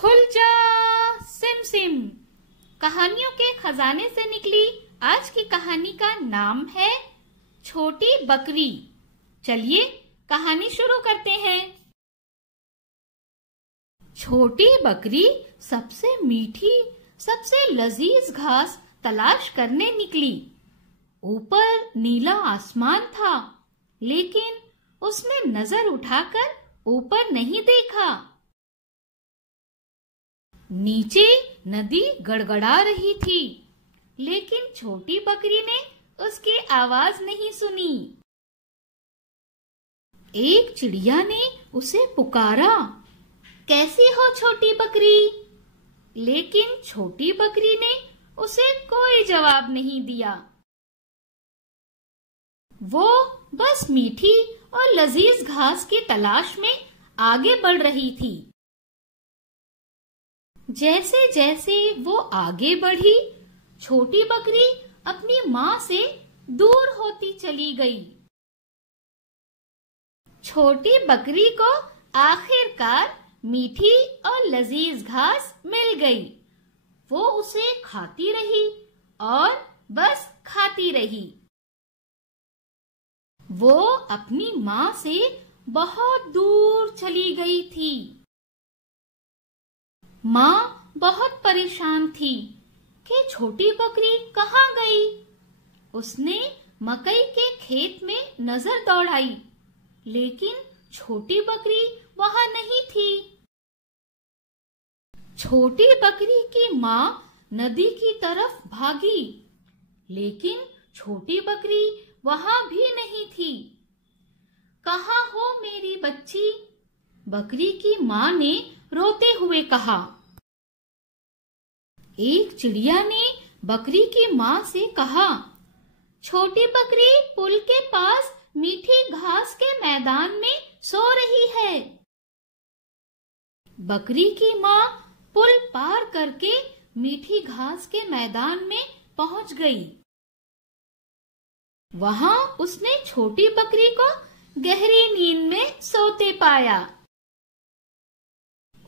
खुल जा SIM SIM. कहानियों के खजाने से निकली आज की कहानी का नाम है छोटी बकरी। चलिए कहानी शुरू करते हैं। छोटी बकरी सबसे मीठी, सबसे लजीज घास तलाश करने निकली। ऊपर नीला आसमान था, लेकिन उसने नजर उठाकर ऊपर नहीं देखा। नीचे नदी गड़गड़ा रही थी, लेकिन छोटी बकरी ने उसकी आवाज नहीं सुनी। एक चिड़िया ने उसे पुकारा, कैसी हो छोटी बकरी? लेकिन छोटी बकरी ने उसे कोई जवाब नहीं दिया। वो बस मीठी और लजीज घास की तलाश में आगे बढ़ रही थी। जैसे जैसे वो आगे बढ़ी, छोटी बकरी अपनी माँ से दूर होती चली गई। छोटी बकरी को आखिरकार मीठी और लजीज घास मिल गई। वो उसे खाती रही और बस खाती रही। वो अपनी माँ से बहुत दूर चली गई थी। माँ बहुत परेशान थी कि छोटी बकरी कहाँ गई। उसने मकई के खेत में नजर दौड़ाई, लेकिन छोटी बकरी वहां नहीं थी। छोटी बकरी की माँ नदी की तरफ भागी, लेकिन छोटी बकरी वहां भी नहीं थी। कहाँ हो मेरी बच्ची? बकरी की माँ ने रोते हुए कहा। एक चिड़िया ने बकरी की माँ से कहा, छोटी बकरी पुल के पास मीठी घास के मैदान में सो रही है। बकरी की माँ पुल पार करके मीठी घास के मैदान में पहुंच गई। वहां उसने छोटी बकरी को गहरी नींद में सोते पाया।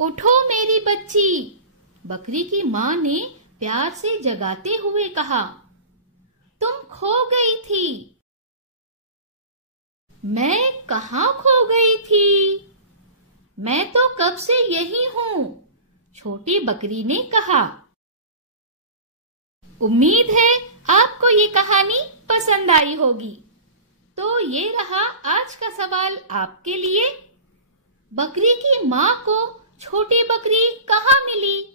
उठो मेरी बच्ची, बकरी की माँ ने प्यार से जगाते हुए कहा। तुम खो गई थी। मैं कहाँ खो गई थी? मैं तो कब से यही हूँ, छोटी बकरी ने कहा। उम्मीद है आपको ये कहानी पसंद आई होगी। तो ये रहा आज का सवाल आपके लिए। बकरी की माँ को छोटी बकरी कहाँ मिली?